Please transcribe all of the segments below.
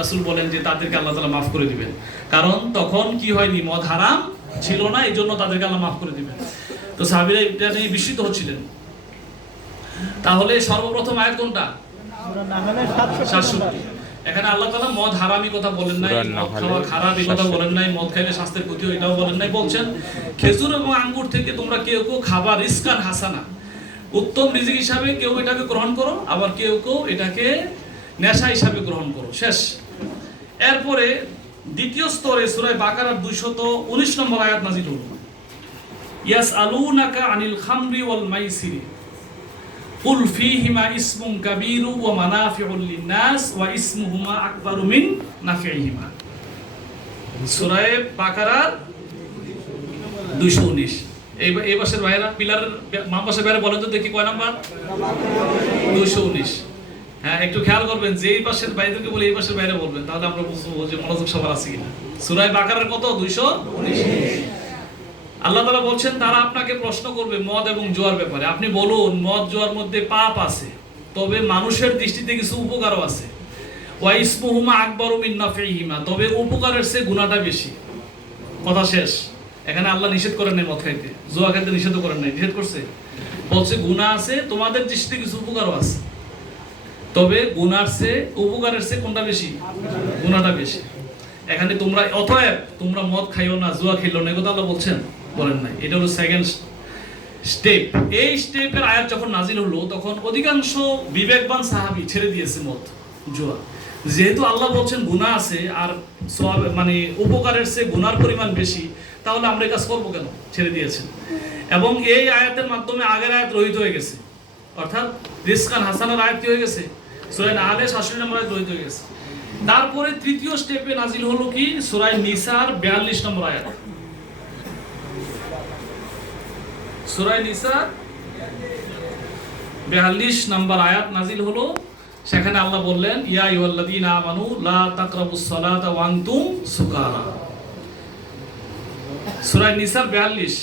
রাসূল বলেন যে তাদেরকে আল্লাহ তাআলা মাফ করে দিবেন, কারণ তখন কি হয়নি, মদ হারাম ছিল না, এই জন্য তাদেরকে আল্লাহ মাফ করে দিবেন। তো সাহাবীরা এটা নিয়ে বিস্মিত হচ্ছিলেন। তাহলে সর্বপ্রথম আয়াত কোনটা? 67। এখানে আল্লাহ তাআলা মদ হারামি কথা বলেন নাই, মদ খাওয়া খারাপ এই কথা বলেন নাই, মদ খাইলে স্বাস্থ্যের ক্ষতি হয় এটাও বলেন নাই। বলছেন খেজুর এবং আঙ্গুর থেকে তোমরা কেউ কেউ খাবার রিজকান হাসানা, উত্তম রিজিক হিসাবে কেউ এটাকে গ্রহণ করো, আবার কেউ কেউ এটাকে নেশা হিসাবে গ্রহণ করো। শেষ। এরপরে দ্বিতীয় স্তরে সূরা বাকারার 219 নম্বর আয়াত নাযিল হলো। ইয়াসআলুনাকা আনিল খামরি ওয়াল মাইসিরি কুল ফীহিমা ইসমুন কাবীরু ওয়া মানাফিউল লিন-নাস ওয়া ইসমুহুমা আকবারু মিন নাফিহিমা। সূরা বাকারার 219। এই পাশের ভাইরা পিলারের বাম পাশের ভাইরা বলেন তো দেখি কয় নাম্বার? 219। হ্যাঁ, একটু খেয়াল করবেন যে এই পাশের ভাইদেরকে বলে এই পাশের ভাইরা বলবেন, তাহলে আমরা বুঝবো যে মনোযোগ সবার আছে কিনা। সূরা বাকারার কত? 219। আল্লাহ তাআলা বলছেন তারা আপনাকে প্রশ্ন করবে মদ এবং জুয়ার ব্যাপারে, আপনি বলুন মদ জুয়ার মধ্যে পাপ আছে, তবে মানুষের দৃষ্টিতে কিছু উপকারও আছে। ওয়া ইসমুহুমা আকবারু মিন নাফিহিমা, তবে উপকারের চেয়ে গুনাহটা বেশি। কথা শেষ। এখানে আল্লাহ নিষেধ করেন নাই মদ খাইতে, জুয়া খাইতে নিষেধ করেন নাই, নিষেধ করছে, বলছে গুনাহ আছে, তোমাদের দৃষ্টিতে কিছু উপকারও আছে, তবে গুনার চেয়ে উপকারের চেয়ে কোনটা বেশি? গুনাহটা বেশি। এখানে তোমরা অতএব তোমরা মদ খাইও না, জুয়া খেলো না, এই কথা আল্লাহ বলছেন? বলেন নাই। এটা হলো সেকেন্ড স্টেপ। এই স্টেপের আয়াত যখন নাজিল হলো তখন অধিকাংশ বিবেকবান সাহাবী ছেড়ে দিয়েছে মদ জুয়া। যেহেতু আল্লাহ বলছেন গুনাহ আছে আর সওয়াব মানে উপকারের চেয়ে গুনার পরিমাণ বেশি, তাহলে আমরা এই কাজ করবো কেন? ছেড়ে দিয়েছেন। এবং এই আয়াতের মাধ্যমে আগের আয়াত রহিত হয়ে গেছে, অর্থাৎ রিজকান হাসানার আয়াত কি হয়ে গেছে? সূরা নাহলের 67 নম্বর আয়াত রহিত হয়ে গেছে। তারপরে তৃতীয় স্টেপে নাজিল হলো কি? সূরা নিসার 42 নম্বর আয়াত। সূরা নিসা 42 নম্বর আয়াত নাজিল হলো। সেখানে আল্লাহ বললেন ইয়া আইয়ুহাল্লাযীনা আমানু লা তাকরাবুস সালাতা ওয়া আনতুম সুকারা। সূরা নিসা 42।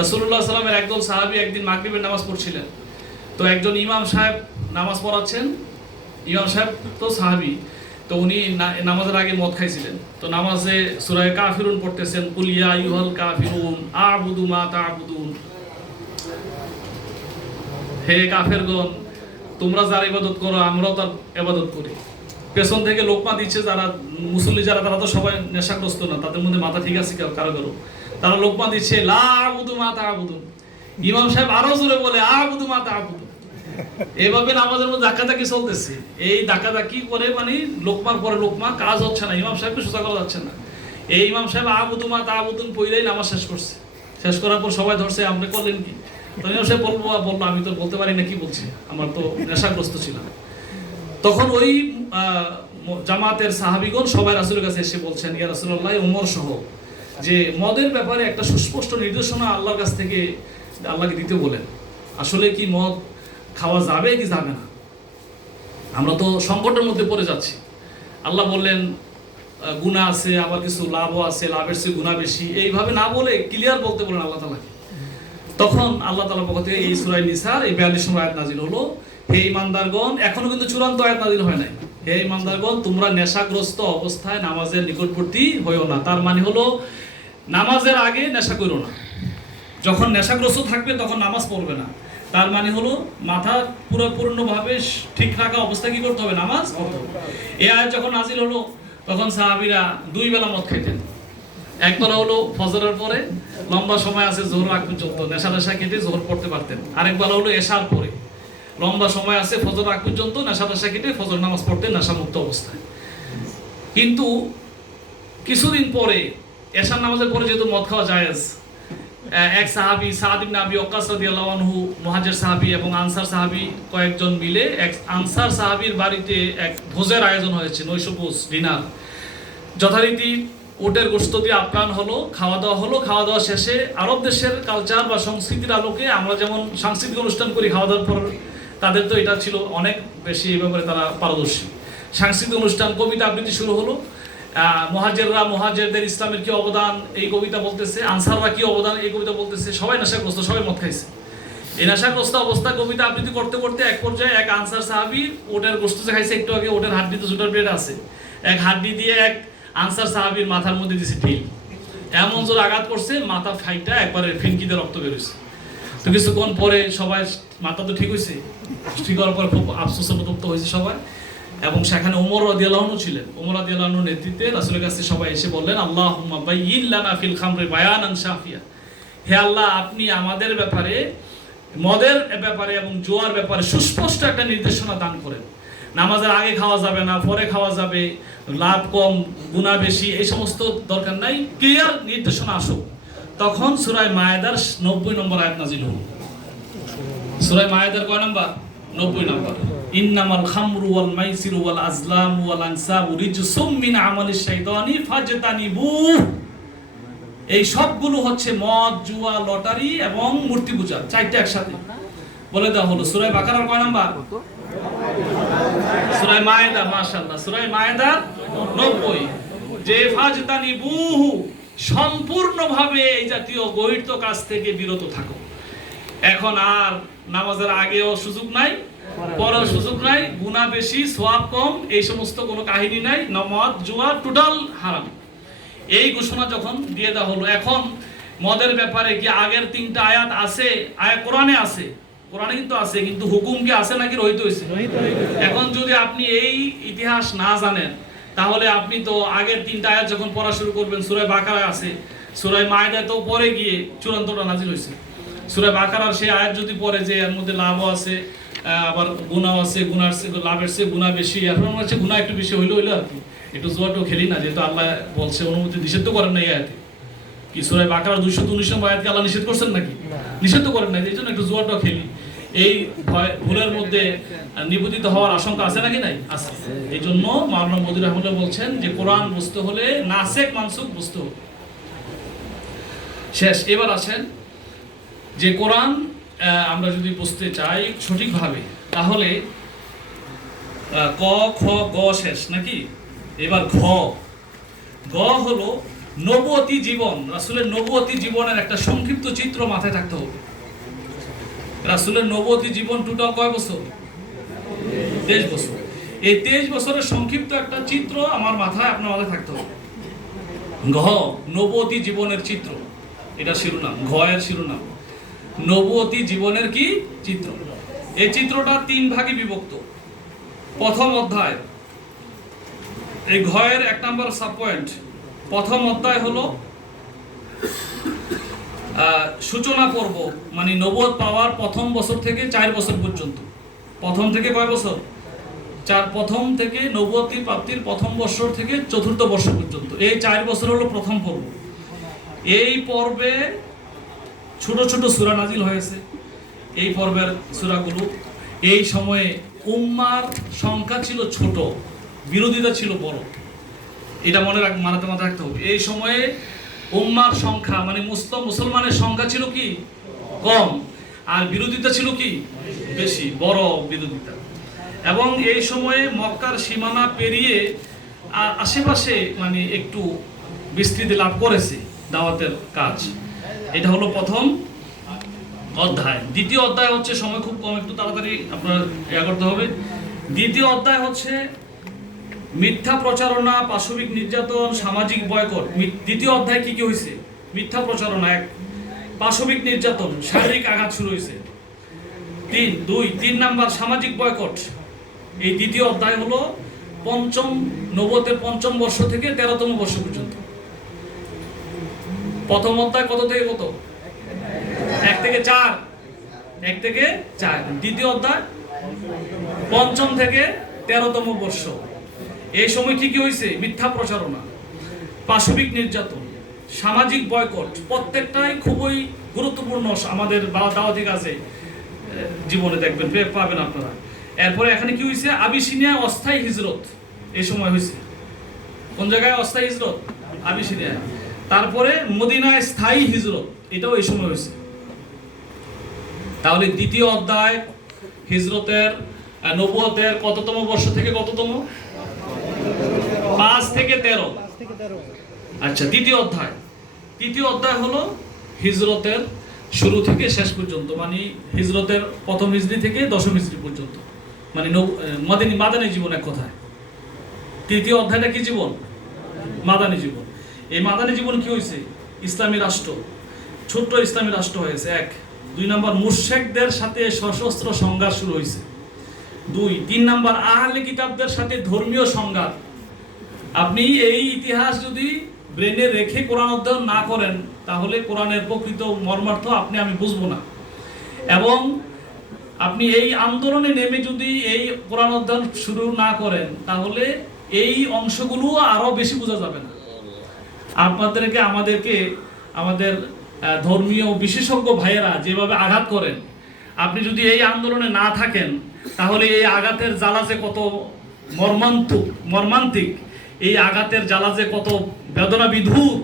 রাসূলুল্লাহ সাল্লাল্লাহু আলাইহি ওয়াসাল্লামের একদল সাহাবী একদিন মাগরিবের নামাজ পড়ছিলেন। তো একজন ইমাম সাহেব নামাজ পড়াচ্ছেন, ইমাম সাহেব তো সাহাবী, তো উনি নামাজের আগে মদ খাইছিলেন। তো নামাজে সূরা কাফিরুন পড়তেছেন, কুল ইয়া আইয়ুহাল কাফিরুন আ'বুদু মা তা'বুদুন, হে কাফেরগণ তোমরা যার ইবাদত করো আমরাও তার ইবাদত করি। পেছন থেকে লোকমা দিচ্ছে যারা মুসল্লি যারা, তারা তো সবাই নেশাগ্রস্ত না, তাদের মধ্যে মাথা ঠিক আছে কারো কারো, তারা লোকমা দিচ্ছে লা আ'বুদু মা তা'বুদুন। ইমাম সাহেব আরো জোরে বলে আ'বুদু মা তা'বুদুন। এভাবে নামাজের মধ্যে ধাক্কাধাক্কি চলতেছে। এই ধাক্কাধাক্কি করে মানে লোকমার পরে লোকমা, কাজ হচ্ছে না, ইমাম সাহেবকে সোজা করা যাচ্ছে না। এই ইমাম সাহেব আ'বুদু মা তা'বুদুন পড়লেই নামাজ শেষ করছে। শেষ করার পর সবাই ধরছে আপনি করলেন কি? তো ইমাম সাহেব বলবো আমি তো বলতে পারি না কি বলছি, আমার তো নেশাগ্রস্ত ছিলাম। তখন ওই জামাতের সাহাবীগণ সবাই রাসূলের কাছে এসে বলছেন ইয়া রাসূলুল্লাহ, ওমর সহ, যে মদের ব্যাপারে একটা সুস্পষ্ট নির্দেশনা আল্লাহর কাছ থেকে আল্লাহকে দিতে বলেন, আসলে কি মদ খাওয়া যাবে কি যাবে না? আমরা তো সংকটের মধ্যে পড়ে যাচ্ছি। আল্লাহ বললেন গুনাহ আছে, আবার কিছু লাভও আছে, লাভের চেয়ে গুনাহ বেশি, এইভাবে না বলে ক্লিয়ার বলতে বলেন আল্লাহ তাআলাকে। তখন আল্লাহ তাআলার পক্ষ থেকে এই সূরা নিসার এই 42 নম্বর আয়াত নাজিল হলো, হে ঈমানদারগণ, এখনো কিন্তু চূড়ান্ত আয়াত নাজিল হয় নাই, হে ঈমানদারগণ তোমরা নেশাগ্রস্ত অবস্থায় নামাজের নিকটবর্তী হইও না। তার মানে হলো নামাজের আগে নেশা করো না, যখন নেশাগ্রস্ত থাকবে তখন নামাজ পড়বে না। তার মানে হলো মাথা পুরোপূর্ণভাবে ঠিক রাখা অবস্থা কি করতে হবে? নামাজ পড়তে হবে। এই আয়াত যখন নাজিল হলো তখন সাহাবীরা দুই বেলা মদ খেতেন। এক বেলা হলো ফজরের পরে, লম্বা সময় আছে জোহর আগ পর্যন্ত নেশা কেটে জোহর পড়তে পারতেন। আরেক বেলা হলো এশার পরে, লম্বা সময় আছে ফজর আগ পর্যন্ত নেশা কেটে ফজর নামাজ পড়তেন নেশামুক্ত অবস্থায়। কিন্তু কিছুদিন পরে এশার নামাজের পরে যেহেতু মদ খাওয়া জায়েজ, এক সাহাবী সাদ ইবনে আবি ওয়াক্কাস রাদিয়াল্লাহু আনহু, মুহাজির সাহাবী এবং আনসার সাহাবী কয়েকজন মিলে এক আনসার সাহাবীর বাড়িতে এক ভোজের আয়োজন হয়েছে, 900 ডিনার। যথারীতি উটের গোশত দিয়ে আপ্যায়ন হলো, খাওয়া দাওয়া হলো। খাওয়া দাওয়া শেষে আরব দেশের কালচার বা সংস্কৃতির আলোকে আমরা যেমন সাংস্কৃতিক অনুষ্ঠান করি খাওয়া দাওয়ার পর, তাদের তো এটা ছিল অনেক বেশি, এই ব্যাপারে তারা পারদর্শী। সাংস্কৃতিক অনুষ্ঠান, কবিতা আবৃত্তি শুরু হলো। মুহাজিরদের ইসলামের কি অবদান এই কবিতা বলতেছে, আনসাররা কি অবদান এই কবিতা বলতেছে। সবাই নেশাগ্রস্ত, সবাই মদ খাইছে। এই নেশাগ্রস্ত অবস্থা কবিতা আবৃত্তি করতে করতে এক পর্যায়ে এক আনসার সাহাবী ওটার গোশত যে খাইছে একটু আগে, ওটার হাড্ডিতে জুটার ব্লেড আছে, এক হাড্ডি দিয়ে এক আনসার সাহাবীর মাথার মধ্যে দিছে ঢিল, এমন জোর আঘাত করছে মাথা ফাইটা একবারে ফিনকিতে রক্ত বেরোছে। তো কিছুক্ষণ পরে সবাই মাথা তো ঠিক হয়েছে, ঠিক হওয়ার পর খুব আফসোস অনুতপ্ত হয়েছে সবাই, এবং সেখানে ওমর রাদিয়াল্লাহু আনহু ছিলেন। ওমর রাদিয়াল্লাহু আনহুর নেতৃত্বে রাসূলের কাছে সবাই এসে বললেন, আল্লাহুম্মা বাইয়িন লানা ফিল খামরি বায়ানান শাফিয়া, হে আল্লাহ আপনি আমাদের ব্যাপারে, মদের ব্যাপারে এবং জুয়ার ব্যাপারে সুস্পষ্ট একটা নির্দেশনা দান করেন। নামাজের আগে খাওয়া যাবে না, পরে খাওয়া যাবে, লাভ কম গুনাহ বেশি, এই সমস্ত দরকার নাই, ক্লিয়ার নির্দেশনা আসুক। তখন সূরা মায়েদার 90 নম্বর আয়াত নাযিল হলো। সূরা মায়েদার কয় নাম্বার? 90 নম্বর। ইন্নামাল খামরু ওয়াল মাইসিরু ওয়াল আজলামু ওয়াল আনসাবু রিজসুম মিন আমালিশ শাইতানি ফাজতানিবু। এই সবগুলো হচ্ছে মদ, জুয়া, লটারি এবং মূর্তি পূজা, চারটা একসাথে বলে দেওয়া হলো। সূরা বাকারার কয় নাম্বার? সূরা মায়েদা, মাশাআল্লাহ, সূরা মায়েদা 90, যে ফাজতানিবুহু, সম্পূর্ণভাবে এই জাতীয় গহিত কাজ থেকে বিরত থাকো। এখন আর নামাজের আগেও সুযোগ নাই, পরেও সুযোগ নাই, গুনাহ বেশি সওয়াব কম, এই সমস্ত কোনো কাহিনী নাই, মদ জুয়া টোটাল হারাম। এই ঘোষণা যখন দিয়ে দেওয়া হলো, এখন মদের ব্যাপারে কি আগের 3টা আয়াত আছে? আয়াত কোরআনে আছে, কোরআনে কিন্তু আছে, কিন্তু হুকুম কি আছে নাকি রহিত হয়েছে? এখন যদি আপনি এই ইতিহাস না জানেন, তাহলে আপনি তো আগের 3টা আয়াত যখন পড়া শুরু করবেন, সূরা বাকারায় আছে, সূরা মায়েদায় তো পরে গিয়ে চূড়ান্তটা নাজিল হয়েছে। সূরা বাকারার সেই আয়াত যদি পড়ে যে এর মধ্যে লাভও আছে, আবার গুনাহ আছে, গুনার লাভের চেয়ে গুনাহ বেশি, এখন হচ্ছে গুনাহ একটু বেশি হইলো আর কি, একটু জুয়াটাও খেলি না, যেহেতু আল্লাহ বলছে, অনুমতি নিষিদ্ধ করেন না এই আয়াতে। কি সূরা বাকারা 219 নম্বর আয়াতকে আল্লাহ নিষেধ করছেন নাকি? নিষিদ্ধ করেন না, এই জন্য একটু জুয়াটাও খেলি, এই ভুলের মধ্যে নিবেদিত হওয়ার আশঙ্কা আছে নাকি? নাই, আছে। এই জন্য মাওলানা মওদুদী রাহমাতুল্লাহ বলছেন যে কোরআন বুঝতে হলে নাসেখ মানসুখ বুঝতে হবে। শেষ। এবার আসেন যে কোরআন আমরা যদি বুঝতে চাই সঠিকভাবে, তাহলে ক খ গ শেষ নাকি? এবার ঘ। গ হলো নবুয়তি জীবন, রাসূলের নবুয়তি জীবনের একটা সংক্ষিপ্ত চিত্র মাথায় থাকতে হবে। রাসূলের নবুয়তি জীবন টোটাল কয় বছর? 23 বছর। এই 23 বছরের সংক্ষিপ্ত একটা চিত্র আমার মাথায়, আপনার মাথায় থাকতে হবে। ঘ, নবুয়তি জীবনের চিত্র, এটা শিরোনাম, ঘ এর শিরোনাম। নবুয়তি জীবনের কি চিত্র? এই চিত্রটা 3 ভাগে বিভক্ত। প্রথম অধ্যায়, এই ঘয়ের 1 নম্বর সাব পয়েন্ট, প্রথম অধ্যায় হলো সূচনা পর্ব, মানে নবুয়ত পাওয়ার প্রথম বছর থেকে 4 বছর পর্যন্ত। প্রথম থেকে কয় বছর? 4। প্রথম থেকে নবুয়তি প্রাপ্তির প্রথম বছর থেকে 4র্থ বর্ষ পর্যন্ত, এই 4 বছর হলো প্রথম পর্ব। এই পর্বে ছোট ছোট সূরা নাজিল হয়েছে। এই পর্বের সূরাগুলো, এই সময়ে উম্মার সংখ্যা ছিল ছোট, বিরোধিতা ছিল বড়, এটা মাথায় রাখতে হবে। এই সময়ে উম্মার সংখ্যা, মানে মুসলমানের সংখ্যা ছিল কি কম, আর বিরোধিতা ছিল কি বেশি, বড় বিরোধিতা। এবং এই সময়ে মক্কার সীমানা পেরিয়ে আশেপাশে মানে একটু বিস্তৃতি লাভ করেছে দাওয়াতের কাজ। এটা হলো প্রথম অধ্যায়। দ্বিতীয় অধ্যায় হচ্ছে, সময় খুব কম, একটু তাড়াতাড়ি আপনার করতে হবে। দ্বিতীয় অধ্যায় হচ্ছে মিথ্যা প্রচারণা, পাশবিক নির্যাতন, সামাজিক বয়কট। দ্বিতীয় অধ্যায় কি কি হয়েছে? মিথ্যা প্রচারণা 1, পাশবিক নির্যাতন, শারীরিক আঘাত শুরু হয়েছে 3 নাম্বার সামাজিক বয়কট। এই দ্বিতীয় অধ্যায় হলো নবুয়তের 5ম বর্ষ থেকে 13তম বর্ষ পর্যন্ত। প্রথম অধ্যায় কত থেকে কত? 1 থেকে 4। দ্বিতীয় অধ্যায় 5ম থেকে 13তম বর্ষ। এই সময় কি কি হয়েছে? মিথ্যা প্রচারণা, পাশবিক নির্যাতন, সামাজিক বয়কট, প্রত্যেকটাই খুবই গুরুত্বপূর্ণ আমাদের দাওয়াতি কাজে, জীবনে দেখবেন পাবেন আপনারা। এরপরে এখানে কি হয়েছে? আবিসিনিয়া অস্থায়ী হিজরত এই সময় হয়েছে। কোন জায়গায় অস্থায়ী হিজরত? আবিসিনিয়া। তারপরে মদিনায় স্থায়ী হিজরত, এটাও এই সময় হয়েছে। তাহলে দ্বিতীয় অধ্যায় হিজরতের, নবুয়তের কততম বর্ষ থেকে কততম? 5 থেকে 13। আচ্ছা, তৃতীয় অধ্যায় হলো হিজরতের শুরু থেকে শেষ পর্যন্ত, মানে হিজরতের প্রথম হিজরি থেকে দশম হিজরি পর্যন্ত, মানে মাদানী জীবন এক কথায়। তৃতীয় অধ্যায়টা কি জীবন? মাদানী জীবন। এই মাদানী জীবন কি হয়েছে? ইসলামী রাষ্ট্র, ছোট্ট ইসলামী রাষ্ট্র হয়েছে। 1 2 নম্বর মুশরিকদের সাথে সশস্ত্র সংঘাত শুরু হয়েছে। 2 3 নম্বর আহলে কিতাবদের সাথে ধর্মীয় সংঘাত। আপনি এই ইতিহাস যদি ব্রেনে রেখে কোরআন অধ্যয়ন না করেন তাহলে কোরআনের প্রকৃত মর্মার্থ আমি বুঝবো না। এবং আপনি এই আন্দোলনে নেমে যদি এই কোরআন অধ্যয়ন শুরু না করেন তাহলে এই অংশগুলো আরো বেশি বোঝা যাবে না। আমাদেরকে আমাদের ধর্মীয় বিশেষজ্ঞ ভাইয়েরা যেভাবে আঘাত করেন, আপনি যদি এই আন্দোলনে না থাকেন তাহলে এই আঘাতের জ্বালা যে কত মর্মান্তিক, এই আঘাতের জ্বালা যে কত বেদনা বিধুর,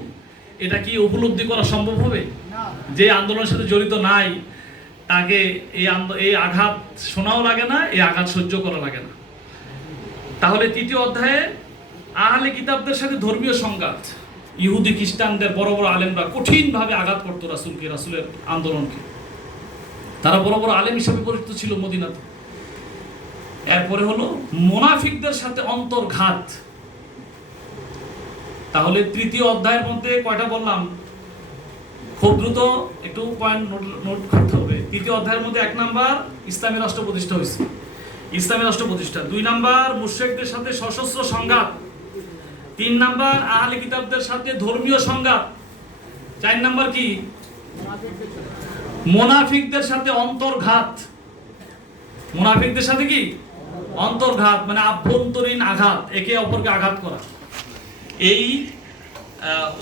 এটা কি উপলব্ধি করা সম্ভব হবে? যে আন্দোলনের সাথে জড়িত নাই তাকে এই আঘাত শোনাও লাগে না, এই আঘাত সহ্য করা লাগে না। তাহলে তৃতীয় অধ্যায়ে আহলে কিতাবদের সাথে ধর্মীয় সংঘাত। ইহুদি খ্রিস্টানদের বড় বড় আলেমরা কঠিনভাবে আঘাত করতো রাসূলের আন্দোলনকে। তারা বড় বড় আলেম হিসেবে পরিচিত ছিল মদিনাতে। এরপরে হলো মুনাফিকদের সাথে অন্তর্ঘাত। তাহলে তৃতীয় অধ্যায়ের মধ্যে কয়টা বললাম? খুব দ্রুত একটু পয়েন্ট নোট করতে হবে। তৃতীয় অধ্যায়ের মধ্যে 1 নাম্বার ইসলামী রাষ্ট্র প্রতিষ্ঠা হয়েছে, ইসলামী রাষ্ট্র প্রতিষ্ঠা। 2 নাম্বার মুশরিকদের সাথে সশস্ত্র সংঘাত। 3 নাম্বার আহলে কিতাবদের সাথে ধর্মীয় সংঘাত। 4 নাম্বার কি? মুনাফিকদের সাথে অন্তর্ঘাত। মুনাফিকদের সাথে কি? অন্তর্ঘাত, মানে আভ্যন্তরীণ আঘাত, একে অপরকে আঘাত করা। এই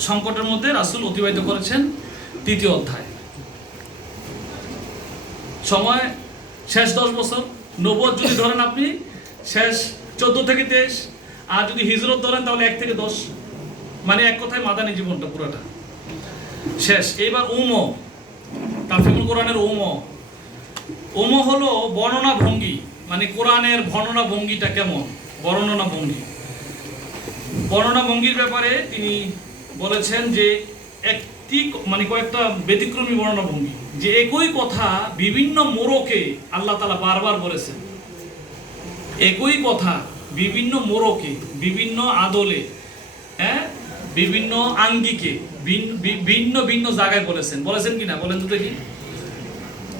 সংকটের মধ্যে রাসূল অতিবাহিত করেছেন তৃতীয় অধ্যায়। সময় শেষ 10 বছর। নবুয়ত যদি ধরেন আপনি শেষ 14 থেকে 23, আর যদি হিজরত ধরেন তাহলে 1 থেকে 10, মানে এক কথায় মাদানী জীবনটা পুরোটা শেষ। এইবার তাফসীরুল কোরআনের হলো বর্ণনা ভঙ্গি, মানে কোরআনের বর্ণনা ভঙ্গিটা কেমন, বর্ণনা ভঙ্গির ব্যাপারে তিনি বলেছেন যে কয়েকটা ব্যতিক্রমী বর্ণনা ভঙ্গি, যে একই কথা বিভিন্ন মোড়কে আল্লাহ তাআলা বারবার বলেছেন। একই কথা বিভিন্ন মোড়কে, বিভিন্ন আদলে, বিভিন্ন আঙ্গিকে ভিন্ন ভিন্ন জায়গায় বলেছেন কিনা বলেন তো দেখি?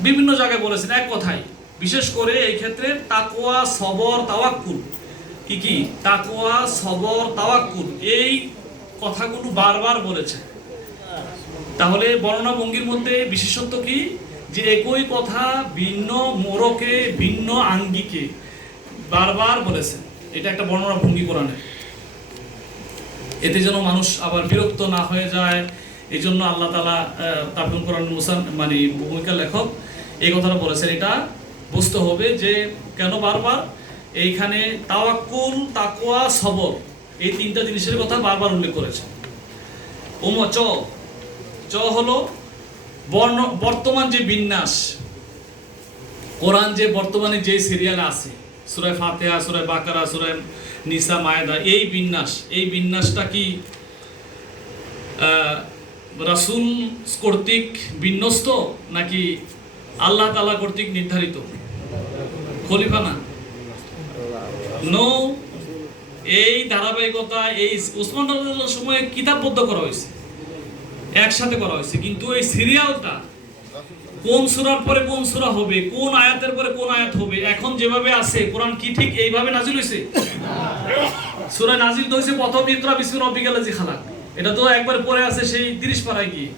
বিভিন্ন জায়গায় বলেছেন এক কথাই। বিশেষ করে এই ক্ষেত্রে তাকওয়া, সবর, তাওয়াক্কুল, কি তাকওয়া, সবর, তাওয়াক্কুল, এই কথাগুলো বারবার বলেছেন। তাহলে বর্ণনা ভঙ্গির মধ্যে বিশেষত্ব কি? যে একই কথা ভিন্ন মোড়কে, ভিন্ন আঙ্গিকে বারবার বলেছেন। এটা একটা বর্ণনা ভঙ্গি কোরআনের। এতে যেন মানুষ আবার বিরক্ত না হয়ে যায়, এই জন্য আল্লাহ তাআলা তাফসীরুল কোরআন মানে ভূমিকার লেখক এই কথাটা বলেছেন। এটা বুঝতে হবে যে কেন বারবার এইখানে তাওয়াক্কুল, তাকওয়া, সবর, এই 3টা জিনিসের কথা বারবার উল্লেখ করেছে। হলো বর্তমান যে বিন্যাস, কোরআন যে বর্তমানে যে সিরিয়ালে আছে, সূরা ফাতিহা, সূরা বাকারা, সূরা নিসা, মায়েদা, এই বিন্যাসটা কি রাসূল কর্তৃক বিন্যস্ত নাকি আল্লাহ তাআলা কর্তৃক নির্ধারিত? খলিফা না, এই ধারাবাহিকতা এই উসমান রাদিয়াল্লাহু সময়ে কিতাববদ্ধ করা হয়েছে, একসাথে করা হয়েছে, কিন্তু এই সিরিয়ালটা কোন সূরার পরে কোন সূরা হবে, কোন আয়াতের পরে কোন আয়াত হবে, এখন যেভাবে আছে কোরআন কি ঠিক এইভাবে নাজিল হয়েছে? সূরা নাজিল তো হয়েছে প্রথম ইকরা বিসমি রাব্বিকাল লাযী খালাক, এটা তো একবার পরে আছে সেই 30 পারায় গিয়ে।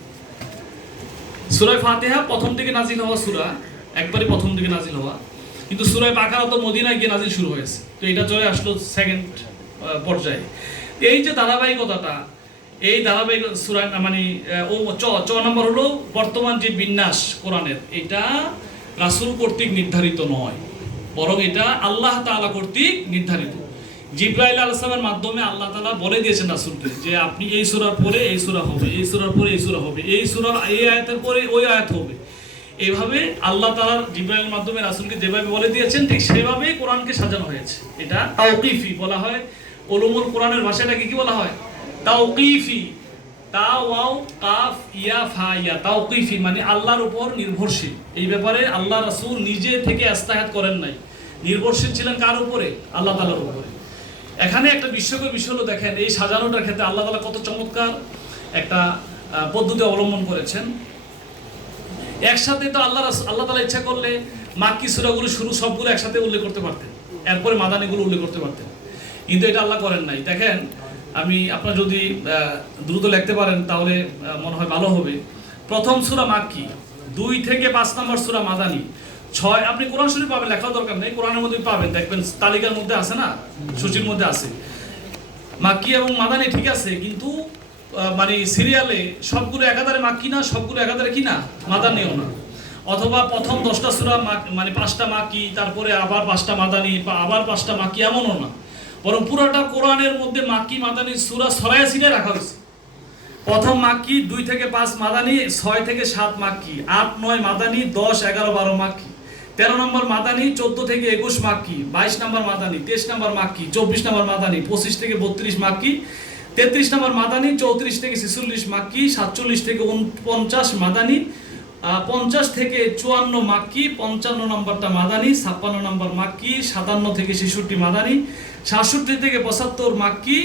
সূরা ফাতিহা প্রথম দিকে নাজিল হওয়া সূরা, একবারই প্রথম দিকে নাজিল হওয়া, কিন্তু সূরা বাকারা তো মদিনায় গিয়ে নাজিল শুরু হয়েছে, তো এটা চলে আসলো সেকেন্ড পর্যায়ে। এই যে ধারাবাহিকতাটা, এই ধারাবাহিক সূরা মানে নম্বর হলো বর্তমান যে বিন্যাস কোরআনের, এটা রাসূল কর্তৃক নির্ধারিত নয়, বরং এটা আল্লাহ তাআলা কর্তৃক নির্ধারিত। জিবরাইল আলাইহিস সালামের মাধ্যমে আল্লাহ তাআলা বলে দিয়েছেন রাসূলকে যে আপনি এই সূরার পরে এই সূরা হবে, এই সূরার পরে এই সূরা হবে, এই সূরার এই আয়াতের পরে ওই আয়াত হবে। এইভাবে আল্লাহ তাআলা জিবরাইলের মাধ্যমে রাসূলকে যেভাবে বলে দিয়েছেন ঠিক সেভাবেই কোরআনকে সাজানো হয়েছে। এটা তাওকীফি বলা হয়। উলুমুল কোরআনের ভাষাটাকে কি বলা হয়? তাওকীফি। তা ওয়াও কাফ ইয়া ফা ইয়া তাওকিফি, মানে আল্লাহর উপর নির্ভরশীল। এই ব্যাপারে আল্লাহ রাসূল নিজে থেকে ইস্তেহাদ করেন নাই, নির্ভরশীল ছিলেন কার উপরে? আল্লাহ তাআলার উপরে। এখানে একটা বিস্ময়কর বিষয় হলো, দেখেন এই সাজানোটার ক্ষেত্রে আল্লাহ তাআলা কত চমৎকার একটা পদ্ধতি অবলম্বন করেছেন। একসাথে তো আল্লাহ তাআলা ইচ্ছা করলে মাক্কি সূরাগুলো শুরু সবগুলো একসাথে উল্লেখ করতে পারতেন, এরপরে মাদানীগুলো উল্লেখ করতে পারতেন, কিন্তু এটা আল্লাহ করেন নাই। দেখেন, আমি আপনার যদি দ্রুত লিখতে পারেন তাহলে মনে হয় ভালো হবে। প্রথম সূরা মাক্কি, 2 থেকে 5 নম্বর সূরা মাদানী, 6 আপনি কোরআন শরীফ পাবেন, লেখার দরকার নেই, কোরআনের মধ্যে পাবেন, দেখবেন তালিকার মধ্যে আছে না, সূচির মধ্যে আছে মাক্কি এবং মাদানী, ঠিক আছে, কিন্তু মানে সিরিয়ালে সবগুলো একাধারে মাক্কি না, সবগুলো একাধারে কি না, মাদানীও না। অথবা প্রথম 10টা সূরা মানে 5টা মাক্কি, তারপরে আবার 5টা মাদানী, বা আবার 5টা মাক্কি, এমনও না, বরং পুরোটা কোরআনের মধ্যে মাক্কি মাদানী সূরা ছড়ায় ছিটিয়ে রাখা হয়েছে। প্রথম মাক্কি, 2 থেকে 5 মাদানী, 6 থেকে 7 মাক্কি, 8, 9 মাদানী, 10, 11, 12 মাক্কি, 13 নম্বর মাদানী, 14 থেকে 21 মাক্কি, 22 নম্বর মাদানী, 23 নম্বর মাক্কি, 24 নম্বর মাদানী, 25 থেকে 32 মাক্কি, 33 নম্বর মাদানী, 34 থেকে 46 মাক্কি, 47 থেকে 49 মাদানী, 50 থেকে 54 মাক্কি, 55 নম্বরটা মাদানী, 56 নম্বর মাক্কি, 57 থেকে 66 মাদানী, 67 থেকে 75 মাক্কি,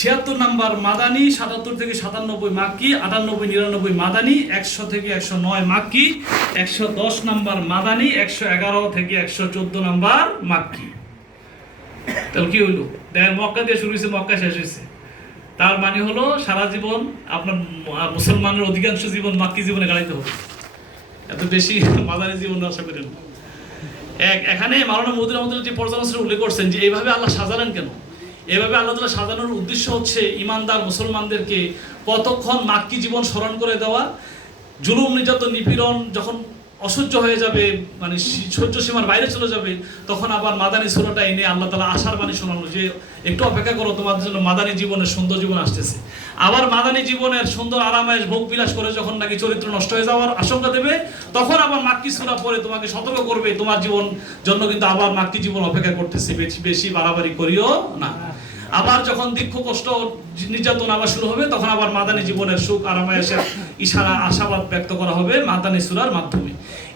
76 নম্বর মাদানী, 77 থেকে 97 মাক্কি, 98, 99 মাদানী, 100 থেকে 109 মাক্কি, 110 নম্বর মাদানী, 111 থেকে 114 নম্বর মাক্কি। তাহলে কি হইল? দেখেন, মক্কা দিয়ে শুরু হয়েছে, মক্কা শেষ হয়েছে। তার মানে হলো সারা জীবন আপনার মুসলমানের অধিকাংশ জীবন মাক্কি জীবনে গাড়াইতে হবে, এত বেশি মাদানী জীবন আশা করেন। এখানে মাওলানা মহিউদ্দিন আহমদ যে পর্যালোচনা উল্লেখ করছেন যে এইভাবে আল্লাহ সাজালেন কেন, এভাবে আল্লাহ তাআলা সাজানোর উদ্দেশ্য হচ্ছে ইমানদার মুসলমানদেরকে কতক্ষণ মাক্কি জীবন স্মরণ করে দেওয়া, জুলুম নির্যাতন নিপীড়ন যখন অসহ্য হয়ে যাবে, মানে সহ্য সীমার বাইরে চলে যাবে, তখন আবার মাদানী সূরাটা এনে আল্লাহ তাআলা আশার বাণী শোনানো যে একটু অপেক্ষা করো, তোমাদের জন্য মাদানী জীবনের সুন্দর জীবন আসতেছে। আবার মাদানী জীবনের সুন্দর আরামায়েশ ভোগ বিলাস করে যখন নাকি চরিত্র নষ্ট হয়ে যাওয়ার আশঙ্কা দেবে, তখন আবার মাক্কি সূরা পড়ে তোমাকে সতর্ক করবে, তোমার জীবন জন্য কিন্তু আবার মাক্কি জীবন অপেক্ষা করতেছে, বেশি বাড়াবাড়ি করিও না। আবার যখন দুঃখ কষ্ট নির্যাতন আবার শুরু হবে, তখন আবার মাদানী জীবনের সুখ আরামায়েশের ইশারা আশাবাদ ব্যক্ত করা হবে মাদানী সূরার মাধ্যমে।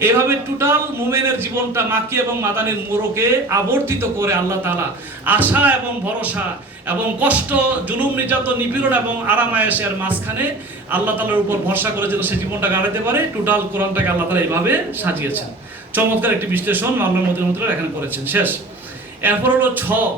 এইভাবে টোটাল মুমিনের জীবনটা মাক্কি এবং মাদানীর মোড়কে আবর্তিত করে আল্লাহ তাআলা আশা এবং ভরসা এবং কষ্ট, জুলুম নির্যাতন নিপীড়ন এবং আরামায়েশের মাঝখানে আল্লাহ তাআলার উপর ভরসা করে যেন সে জীবনটা গাড়াতে পারে, টোটাল কোরআনটাকে আল্লাহ তাআলা এইভাবে সাজিয়েছেন। চমৎকার একটি বিশ্লেষণ মাওলানা মহিউদ্দিন আহমদ এখানে করেছেন। শেষ, এরপর হলো 6